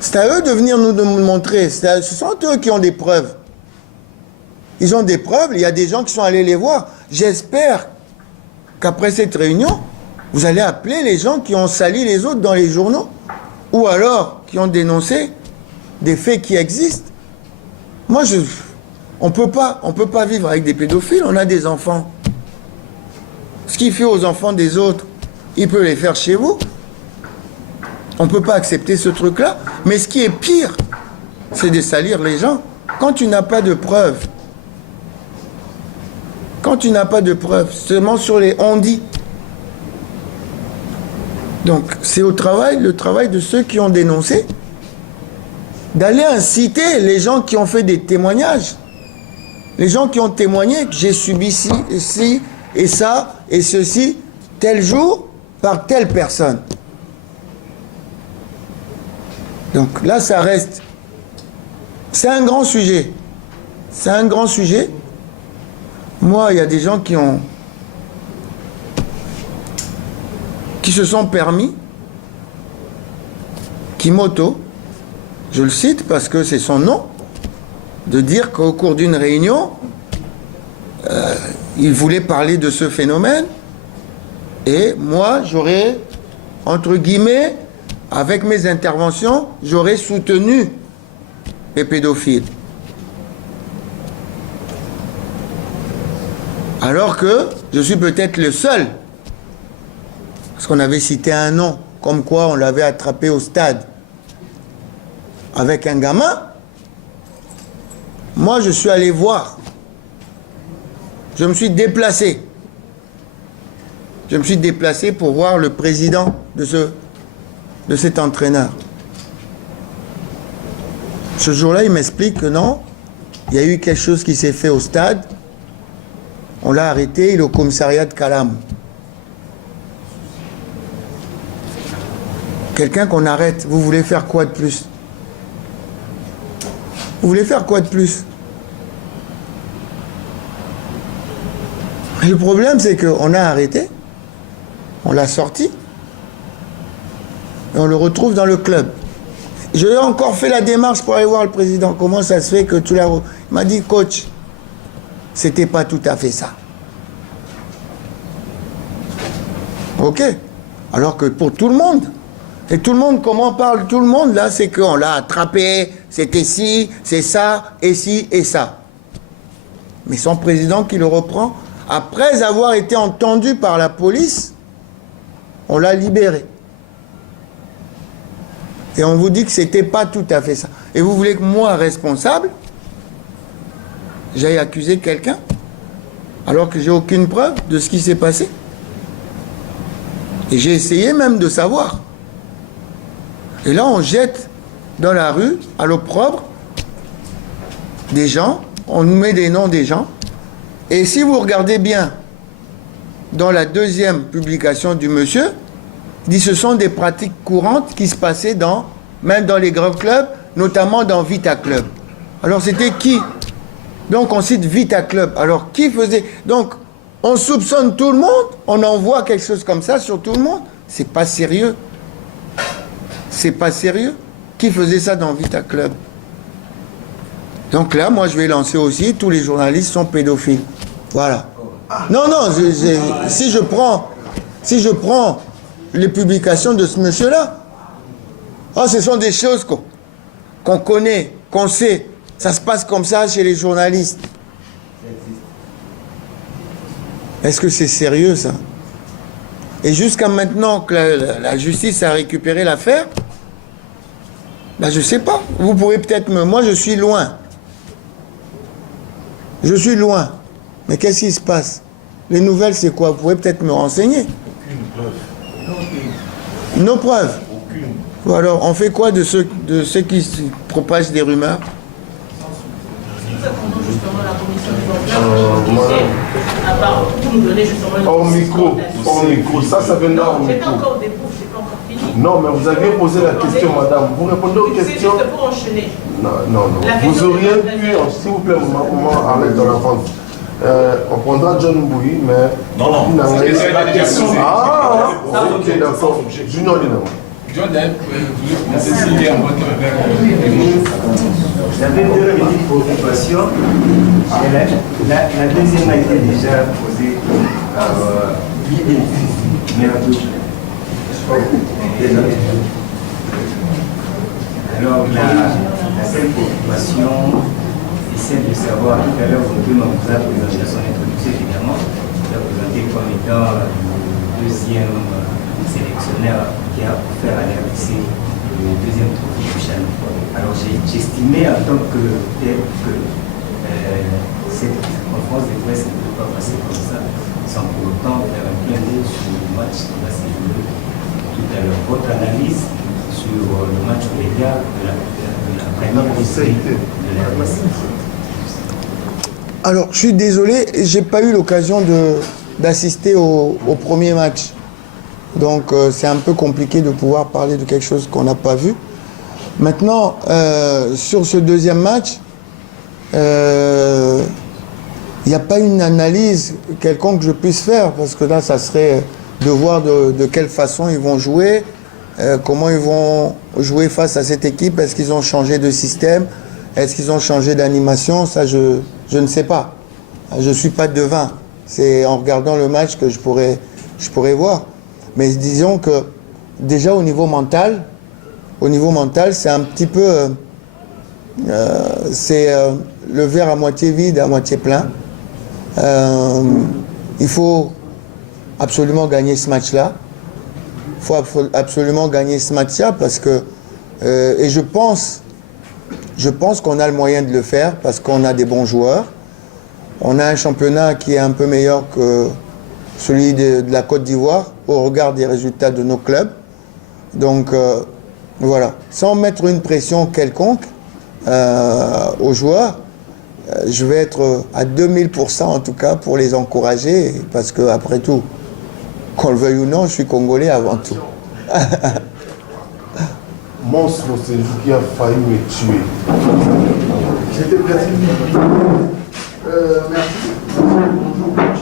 C'est à eux de venir nous montrer. Ce sont eux qui ont des preuves. Ils ont des preuves, il y a des gens qui sont allés les voir. J'espère qu'après cette réunion, vous allez appeler les gens qui ont sali les autres dans les journaux, ou alors qui ont dénoncé des faits qui existent. Moi, on ne peut pas vivre avec des pédophiles, on a des enfants. Ce qu'il fait aux enfants des autres, il peut les faire chez vous. On ne peut pas accepter ce truc-là. Mais ce qui est pire, c'est de salir les gens. Quand tu n'as pas de preuves, seulement sur les on-dit. Donc, c'est le travail de ceux qui ont dénoncé, d'aller inciter les gens qui ont fait des témoignages. Les gens qui ont témoigné que j'ai subi ci et ça et ceci, tel jour, par telle personne. Donc là, ça reste. C'est un grand sujet. C'est un grand sujet. Moi, il y a des gens qui se sont permis, Kimoto, je le cite parce que c'est son nom, de dire qu'au cours d'une réunion, il voulait parler de ce phénomène et moi, j'aurais, entre guillemets, avec mes interventions, j'aurais soutenu les pédophiles. Alors que je suis peut-être le seul, parce qu'on avait cité un nom, comme quoi on l'avait attrapé au stade avec un gamin. Moi, je suis allé voir. Je me suis déplacé. Je me suis déplacé pour voir le président de cet entraîneur. Ce jour-là, il m'explique que non, il y a eu quelque chose qui s'est fait au stade. On l'a arrêté, il est au commissariat de Calam. Quelqu'un qu'on arrête, vous voulez faire quoi de plus? Vous voulez faire quoi de plus? Et le problème, c'est qu'on a arrêté, on l'a sorti, et on le retrouve dans le club. J'ai encore fait la démarche pour aller voir le président. Comment ça se fait que tu l'as... Il m'a dit, coach, c'était pas tout à fait ça. Ok. Alors que pour tout le monde, et tout le monde, comment parle tout le monde là? C'est qu'on l'a attrapé, c'était ci, c'est ça, et ci, et ça. Mais son président qui le reprend, après avoir été entendu par la police, on l'a libéré. Et on vous dit que c'était pas tout à fait ça. Et vous voulez que moi, responsable, j'aille accuser quelqu'un alors que j'ai aucune preuve de ce qui s'est passé? Et j'ai essayé même de savoir. Et là, on jette dans la rue, à l'opprobre, des gens, on nous met des noms des gens. Et si vous regardez bien, dans la deuxième publication du monsieur, il dit que ce sont des pratiques courantes qui se passaient même dans les grands clubs, notamment dans Vita Club. Alors c'était qui? Donc on cite Vita Club. Alors qui faisait? Donc on soupçonne tout le monde, on envoie quelque chose comme ça sur tout le monde. C'est pas sérieux. C'est pas sérieux. Qui faisait ça dans Vita Club? Donc là, moi je vais lancer aussi, tous les journalistes sont pédophiles. Voilà. Non, si je prends les publications de ce monsieur-là, ce sont des choses qu'on connaît, qu'on sait. Ça se passe comme ça chez les journalistes. Est-ce que c'est sérieux, ça? Et jusqu'à maintenant que la justice a récupéré l'affaire, je ne sais pas. Vous pouvez peut-être Moi, je suis loin. Je suis loin. Mais qu'est-ce qui se passe? Les nouvelles, c'est quoi? Vous pouvez peut-être me renseigner. Aucune preuve. Nos preuves? Aucune. Ou alors, on fait quoi de ceux qui propagent des rumeurs? Hors micro, ça vient là hors micro. Non, mais vous aviez posé la question, madame. Vous répondez aux questions. C'est juste pour enchaîner. Non. Vous auriez pu, s'il vous plaît, maman, arrête dans la vente. On prendra John Bouy, mais... Non, c'est la question. Ok, d'accord. Junior Lina. John Dave, vous laissez signer en votre J'avais deux petites préoccupations. La deuxième a été déjà posée par alors la seule préoccupation est celle de savoir, tout à l'heure vous a présenté son introduction évidemment, vous a présenté comme étant le deuxième sélectionneur qui a offert à l'RDC le deuxième trophée du Chan. Alors j'estimais en tant que tel que cette conférence de presse ne peut pas passer comme ça sans pour autant faire un plein d'eau sur le match qui va se jouer tout à l'heure. Votre analyse sur le match média de la première conseil de la RDC. Alors, je suis désolé, j'ai pas eu l'occasion d'assister au premier match. Donc, c'est un peu compliqué de pouvoir parler de quelque chose qu'on n'a pas vu. Maintenant, sur ce deuxième match, il n'y a pas une analyse quelconque que je puisse faire, parce que là, ça serait de voir de quelle façon ils vont jouer, comment ils vont jouer face à cette équipe, est-ce qu'ils ont changé de système, est-ce qu'ils ont changé d'animation, ça je ne sais pas. Je ne suis pas devin. C'est en regardant le match que je pourrais voir. Mais disons que déjà au niveau mental, c'est un petit peu... c'est le verre à moitié vide, à moitié plein. Il faut absolument gagner ce match-là. Il faut absolument gagner ce match-là parce que... et je pense qu'on a le moyen de le faire parce qu'on a des bons joueurs. On a un championnat qui est un peu meilleur que celui de la Côte d'Ivoire au regard des résultats de nos clubs. Donc voilà, sans mettre une pression quelconque aux joueurs, je vais être à 2000% en tout cas pour les encourager parce que après tout, qu'on le veuille ou non, je suis Congolais avant tout. Monstre, c'est lui qui a failli me tuer. J'étais précis. Merci. Bonjour, coach.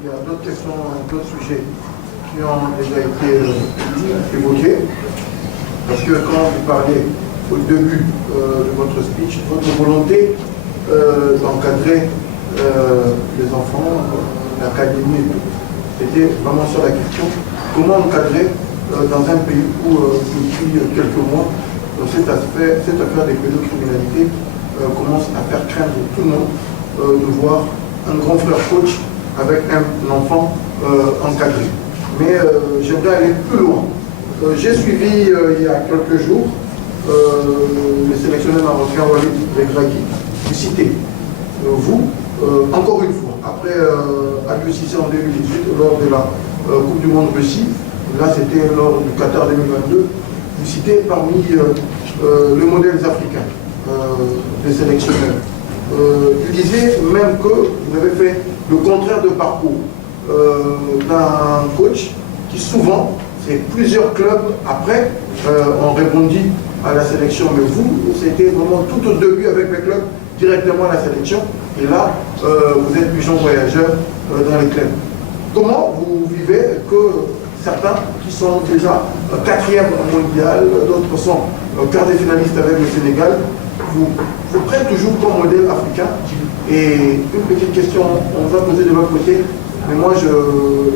Il y a d'autres questions, d'autres sujets qui ont déjà été évoqués. Parce que quand vous parlez au début de votre speech, votre volonté d'encadrer les enfants, l'académie et tout, c'était vraiment sur la question comment encadrer dans un pays où depuis quelques mois, cette affaire des pédocriminalités commence à faire craindre tout le monde de voir un grand frère coach avec un enfant encadré. Mais j'aimerais aller plus loin. J'ai suivi il y a quelques jours le sélectionneur marocain Walid Regragui. Vous citez, vous, encore une fois, après Al-Sissi en 2018, lors de la Coupe du Monde Russie, là c'était lors du Qatar 2022, vous citez parmi les modèles africains des sélectionneurs. Vous disiez même que vous avez fait le contraire de parcours d'un coach qui souvent, c'est plusieurs clubs après, ont répondu à la sélection. Mais vous, c'était vraiment tout au début avec les clubs, directement à la sélection. Et là, vous êtes pigeon voyageur dans les clubs. Comment vous vivez que certains qui sont déjà 4e mondial, d'autres sont quart des finalistes avec le Sénégal, vous prennent toujours comme modèle africain? Et une petite question, on va poser de l'autre côté, mais moi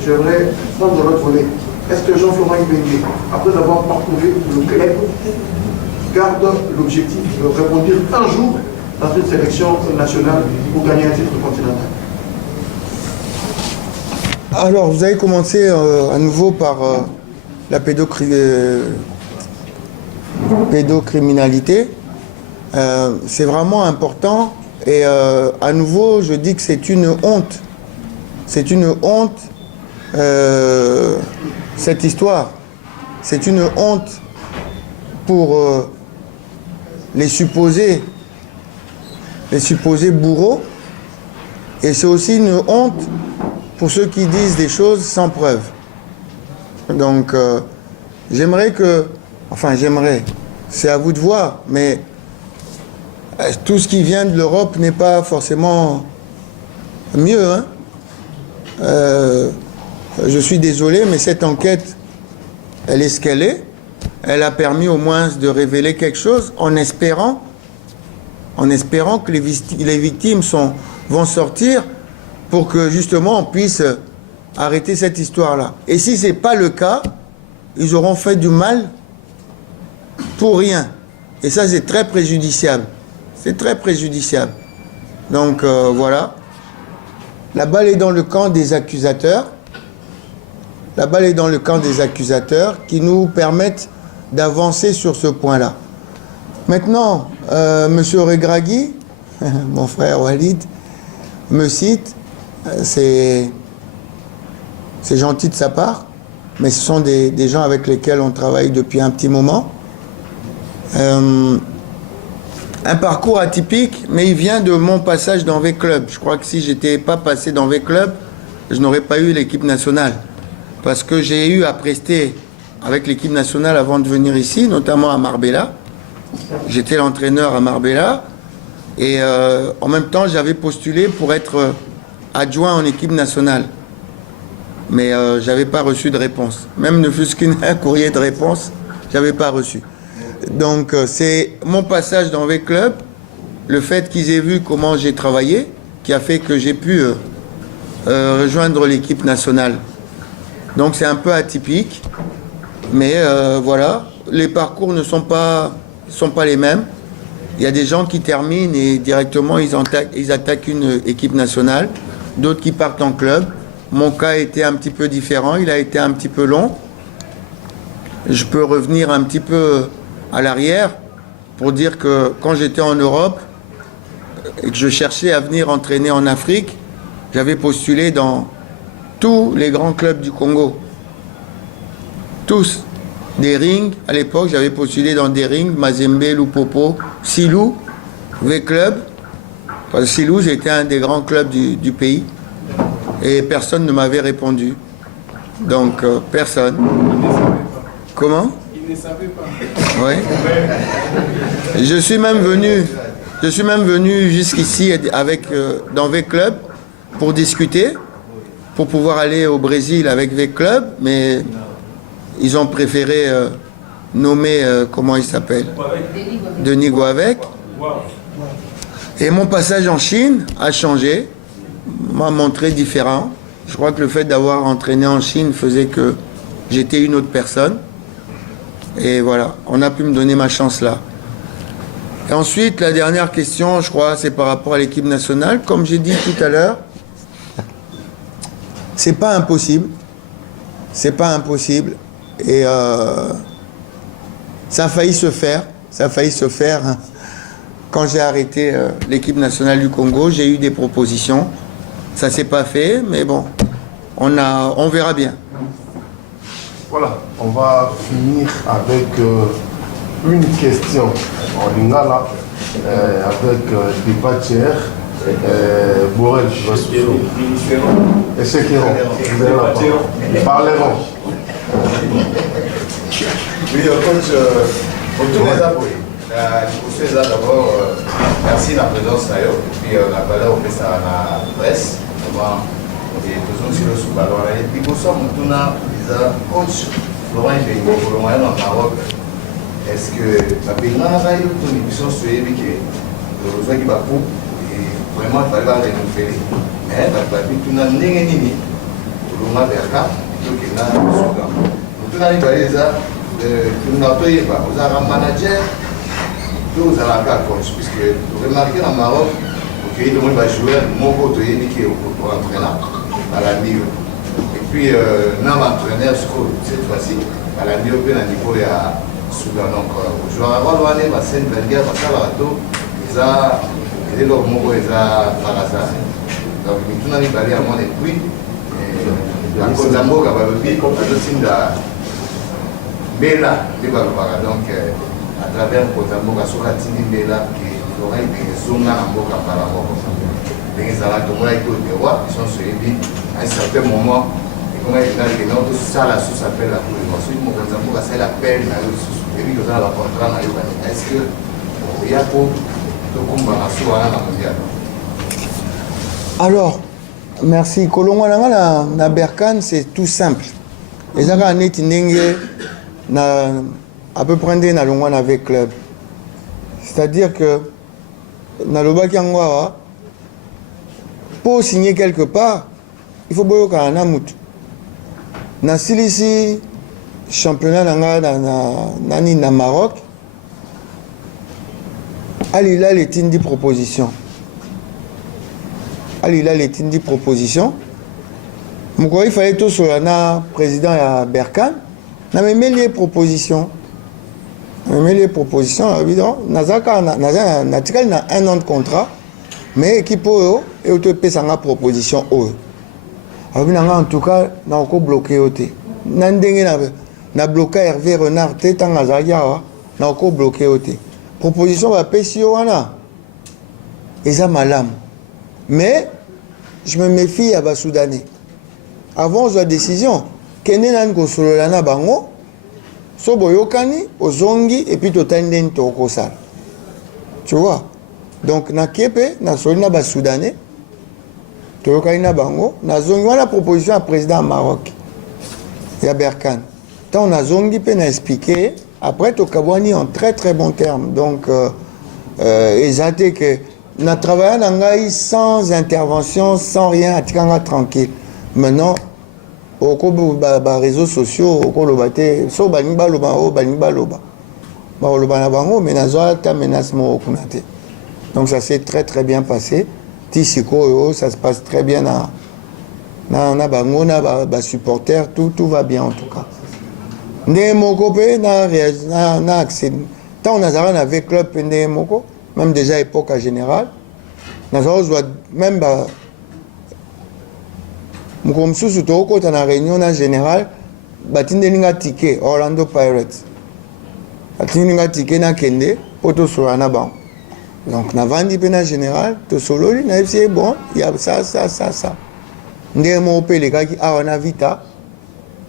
j'aimerais prendre l'autre volet. Est-ce que Jean-Florent Ibenge, après avoir parcouru le club, garde l'objectif de répondre un jour dans une sélection nationale pour gagner un titre continental? Alors, vous avez commencé à nouveau par la pédocriminalité. C'est vraiment important et à nouveau, je dis que c'est une honte. C'est une honte, cette histoire. C'est une honte pour les supposés bourreaux et c'est aussi une honte pour ceux qui disent des choses sans preuve. Donc, j'aimerais, c'est à vous de voir, mais tout ce qui vient de l'Europe n'est pas forcément mieux. Hein. Je suis désolé, mais cette enquête elle est ce qu'elle est. Elle a permis au moins de révéler quelque chose en espérant que les victimes vont sortir pour que justement on puisse arrêter cette histoire-là. Et si ce n'est pas le cas, ils auront fait du mal pour rien. Et ça, c'est très préjudiciable. C'est très préjudiciable. Donc voilà. La balle est dans le camp des accusateurs. La balle est dans le camp des accusateurs qui nous permettent d'avancer sur ce point-là. Maintenant, M. Regragui, mon frère Walid, me cite, c'est gentil de sa part, mais ce sont des gens avec lesquels on travaille depuis un petit moment. Un parcours atypique, mais il vient de mon passage dans V-Club. Je crois que si je n'étais pas passé dans V-Club, je n'aurais pas eu l'équipe nationale. Parce que j'ai eu à prester avec l'équipe nationale avant de venir ici, notamment à Marbella. J'étais l'entraîneur à Marbella. Et en même temps, j'avais postulé pour être adjoint en équipe nationale. Mais je n'avais pas reçu de réponse. Même ne fût-ce qu'un courrier de réponse, je n'avais pas reçu. Donc c'est mon passage dans V-Club, le fait qu'ils aient vu comment j'ai travaillé, qui a fait que j'ai pu rejoindre l'équipe nationale. Donc c'est un peu atypique, mais voilà, les parcours ne sont pas les mêmes. Il y a des gens qui terminent et directement ils attaquent une équipe nationale, d'autres qui partent en club. Mon cas était un petit peu différent, il a été un petit peu long. Je peux revenir un petit peu à l'arrière pour dire que quand j'étais en Europe et que je cherchais à venir entraîner en Afrique, j'avais postulé dans tous les grands clubs du Congo. Tous. Des rings, à l'époque, j'avais postulé dans des rings, Mazembe, Lupopo, Silou, V-Club. Parce que Silou, c'était un des grands clubs du pays. Et personne ne m'avait répondu. Donc, personne. Comment ? Il ne savait pas. Oui. Je suis même venu jusqu'ici avec, dans V-Club pour discuter, pour pouvoir aller au Brésil avec V-Club, mais ils ont préféré nommer, comment il s'appelle ? Denis Goavec. Et mon passage en Chine a changé, m'a montré différent. Je crois que le fait d'avoir entraîné en Chine faisait que j'étais une autre personne. Et voilà, on a pu me donner ma chance là. Et ensuite, la dernière question, je crois, c'est par rapport à l'équipe nationale. Comme j'ai dit tout à l'heure, c'est pas impossible. C'est pas impossible. Et ça a failli se faire. Ça a failli se faire. Hein. Quand j'ai arrêté l'équipe nationale du Congo, j'ai eu des propositions. Ça s'est pas fait, mais bon, on verra bien. Voilà, on va finir avec une question en lingala avec Dipatier. Borel, je vais suivre. Et ceux qui iront, vous avez la parole. Parleront. Oui, coach, pour tous les appuis, d'abord, merci de la présence et puis la valeur au fait ça à la presse. Et toujours sur le sous-ballon. Et puis pour ça, on a coach Florent Béni, au Maroc. Est-ce que la Bénin a eu une émission sur le besoin qui va pour et vraiment il va renouveler. Mais la Bénin, tout n'a rien ni pour le Berka, donc il a un slogan. Tout n'a pas les a, tout n'a pas eu, vous avez un manager, tout vous avez un coach, puisque vous remarquez en Maroc, ok, le monde va jouer, mon côté qui est pour entraîneur à la Ligue. Et puis, non, entraîneur, cette fois-ci, à la Ligue, au niveau, il y a Soudan. Donc, je vais avoir l'année, ma scène de guerre, parce que ils ont leur mot, ils ont Farasa. Donc, tout le monde est allé à mon épuis. La Kozambo, qui va le dire, comme le signe de Bela, donc, à travers Kozambo, qui sont la Tini Bela, qui aurait été zones à Mboka par la mort. Les Alatomos étaient au terroir, ils sont suivis à un certain moment. Et comme ils ont dit, non, tout ça, la sous s'appelle la cour. Ensuite, mon Kozambo, c'est l'appel, et puis, ils ont la contrat. Est-ce que il y a pour tout combat à la mondiale? Alors, merci. Kolongwa na Berkane, c'est tout simple. Les gens qui ont à peu près ndenge nalongwana avec club. C'est-à-dire que nalobaki yango awa pour signer quelque part il faut boyokana na mutu nasilisi championnat nanga na Maroc. Alila letindi proposition. Alila letindi proposition. Moukoui fallait tout sur la président à Berkane. N'a même les propositions. Même les propositions, évidemment. Nazaka na un an de contrat, mais équipe et auto pesa proposition en tout cas na encore bloqué oté. Nandenge na bloqué Hervé Renard té tangazakia na encore bloqué oté. Proposition va pesi wana. Eza malam. Mais je me méfie à Soudanais. Avant la décision, kene nan ko sololana bango, so boyokani, ozongi et puis totanden toko sal. Tu vois? Donc na kepe na solina ba Soudanais, toyokani na bango, na zongi wana proposition à président Maroc. Ya Berkane. Tant on a zongi pe na expliquer, après tokabwani en très très bon terme. Donc exacté que na travaillé nangai sans intervention, sans rien, atikanga tranquille. Maintenant, au réseaux sociaux, au lobate, so banimba loba, o banimba loba. Ba loba na bango, mais na zoa ta menace mo kunate. Donc ça s'est très très bien passé. Tisiko, ça se passe très bien na bango na ba supporter, tout va bien en tout cas. Ndé moko pe na accès. Tant on a avec club ndé moko, même déjà époque à général. Na zoa même ba comme sous toko na réunion na général batinde ninga ticket Orlando Pirates batinde ninga ticket na kende poto sur na ban donc na vandi pena général to sololi na FC bon il y a ça ndé mo pele kaki a na vita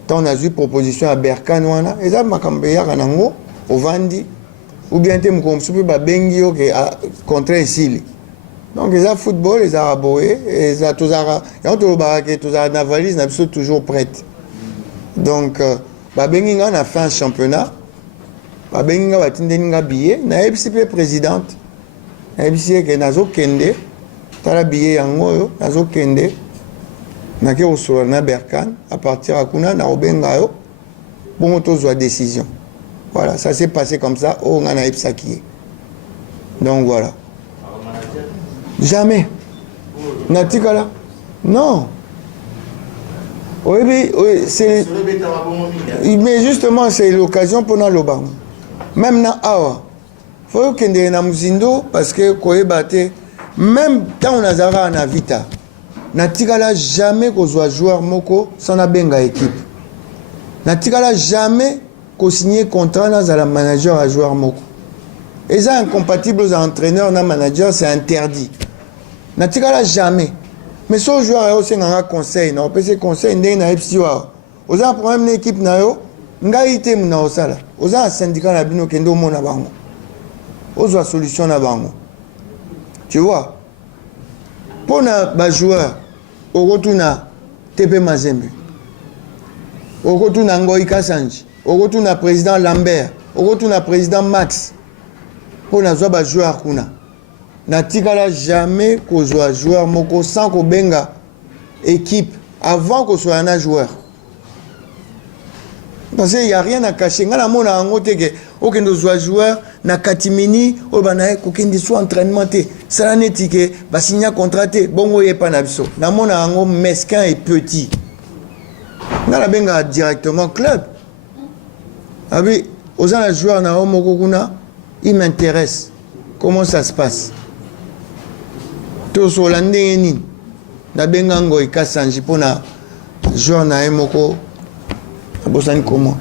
tant on a eu proposition à Berkane wana eza makambe ya kanango au vandi ou bien te comme super ba bengi yo ke contre ici. Donc les football, les araboés, les atozara, et on te barake, tozara na valise, n'a toujours prête. Donc, Babenginga a fait un championnat. Babenginga va tindeninga billet. Na FCP présidente. Na FCP que nazo kende, tala billet yango nazo kende. Na ke osura na Berkane à partir à kuna na obenga yo. Bon tozo décision. Voilà, ça s'est passé comme ça. Oh on a FCP. Donc voilà. Jamais. Natikala. Non. Oui, c'est. Mais justement, c'est l'occasion pour nous loba. Même na awa. Faut que nous na muzindo parce que koebate. Même quand on a zara na vita. Natikala jamais qu'on soit joueur moko sans na benga équipe. Natikala jamais qu'on signe contrat na la manager à joueur moko. Et ça incompatible aux entraîneurs na manager, c'est interdit. Natikala jamais. Mais ce joueur aussi un conseil, non PC conseil ndé na FCA. Aux un problème d'équipe na yo, ngaité muna osala. Aux un syndicat na bino kendo mona bango. Aux a solution na bango. Tu vois? Pour na joueur, au retour na TP Mazembe. Au retour na Ngoi Kasanji, au retour na président Lambert, au retour na président Max. Pour na joueur joueur kuna. Natikala jamais qu'on soit joueur moko sans qu'on benga équipe avant qu'on soit un joueur. Parce qu'il n'y a rien à cacher. Ngala mona angote que aucun soit joueur na katimini ou banae qu'aucun soit entraînement te. Ça n'a que ba signer contraté bongo yé pas nabiso. Na mona ango mesquin et petit. Ngala benga directement club. Abi aux gens joueurs na moko kuna il m'intéresse. Comment ça se passe? Tous Hollandais ni na bengango ikasanji pona joueur na emoko abosani comment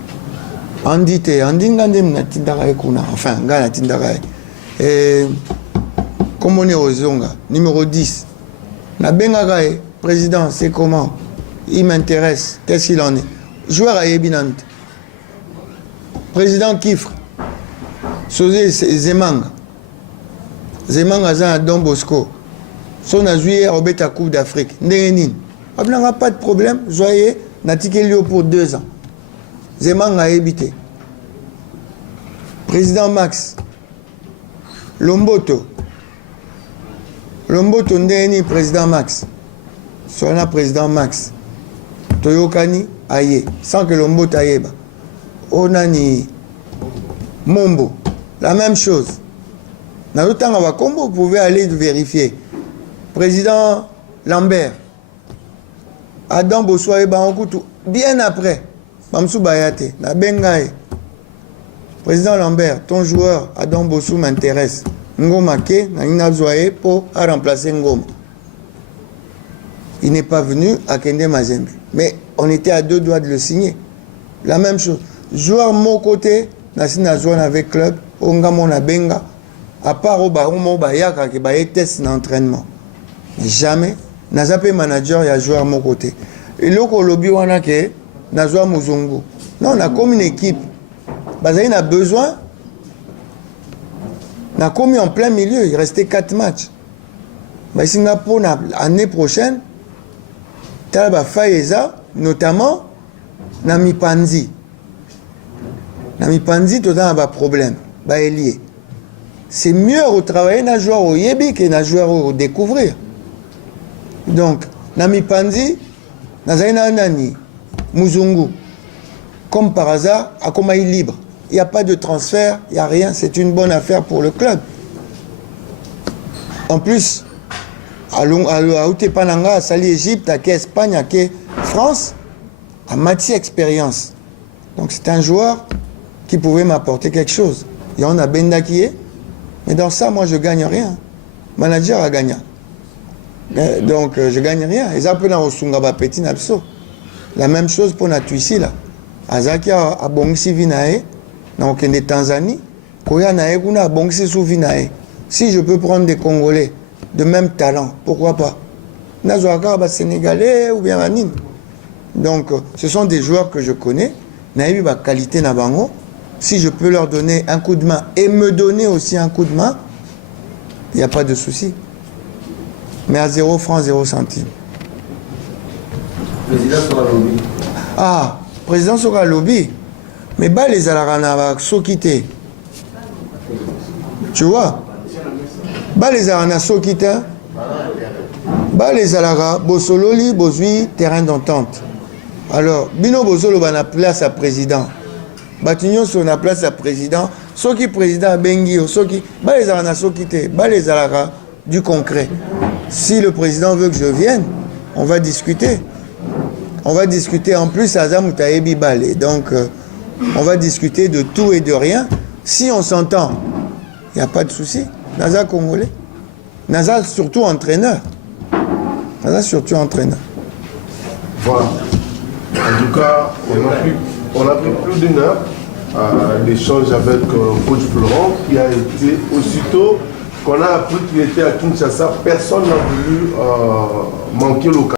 andite andingande na tindaka kuna enfin ngana tindaka comment on est ozonga numéro 10 na bengaka président c'est comment il m'intéresse qu'est-ce qu'il en est joueur à Yebinante président Kifre Sosé Zemanga za Don Bosco son a joué au Beta Coupe d'Afrique. N'enini. On n'a pas de problème. Joyeux, n'a tiqué pour 2 ans. Zemang a évité. Président Max, Lomboto ndeni président Max, Sona président Max, Toyokani aye, sans que Lomboto aye ba. Onani Mombo, la même chose. Dans le temps, vous pouvez aller vérifier. Président Lambert, Adam Bosso et Bankutu, bien après, Mamsou Bayate, na Bengae. Président Lambert, ton joueur Adam Bosso m'intéresse. Ngoma Ke, Nina Zoé pour remplacer Ngoma. Il n'est pas venu à Kende Mazembe. Mais on était à 2 doigts de le signer. La même chose. Joueur mon côté, Nassina Zouane avec club, Ongamona Benga, à part Obaoumo Bayaka qui baye test d'entraînement. Mais jamais, Nazapé manager, il y a joueur mon côté. Et l'autre lobby, on a que Nazwa Muzungu. Non, on a comme une équipe. Bazaï a besoin. On a commis en plein milieu, il restait 4 matchs. Mais Singapour, l'année prochaine, Talba Faeza, notamment, Nami Panzi. Nami Panzi, tout a un problème. C'est mieux de travailler dans joueur au Yebi que dans joueur au découvrir. Donc, Nami Panzi, Nazaina Nani, Muzungu, comme par hasard, à Komaï libre. Il n'y a pas de transfert, il n'y a rien, c'est une bonne affaire pour le club. En plus, à Outepananga, à Sali Égypte, à Espagne, à France, à matière expérience. Donc c'est un joueur qui pouvait m'apporter quelque chose. Il y en a Benda qui est, mais dans ça, moi je ne gagne rien. Manager a gagné. Donc je ne gagne rien. Et ça peut dans Osungaba Petit Napso. La même chose pour Natuisi là. Azaki a Bongsi Vinae. Dans le Tanzanie, si je peux prendre des Congolais de même talent, pourquoi pas? Nazouaka, Sénégalais ou bien Anine. Donc, ce sont des joueurs que je connais. Naïbi, qualité Nabango. Si je peux leur donner un coup de main et me donner aussi un coup de main, il n'y a pas de souci. Mais à 0 francs, 0 centimes. Président Soralobi. Ah, président Soralobi. Mais bah les alarana sokite. Tu vois? Bah les alarana sokite. Bah les alara bosololi bozui terrain d'entente. Alors, bino bozolo bana place à président. Batignon sur la place à président. Soki président bengi soki bah les alarana sokite. Bah les alara du concret. Si le président veut que je vienne, on va discuter. On va discuter en plus à Zamoutaebi Balé. Donc on va discuter de tout et de rien. Si on s'entend, il n'y a pas de souci. Naza Congolais. Naza surtout entraîneur. Naza surtout entraîneur. Voilà. En tout cas, on a pris plus d'1 heure d'échange avec coach Florent qui a été aussitôt qu'on a appris qu'il était à Kinshasa. Personne n'a voulu manquer l'occasion.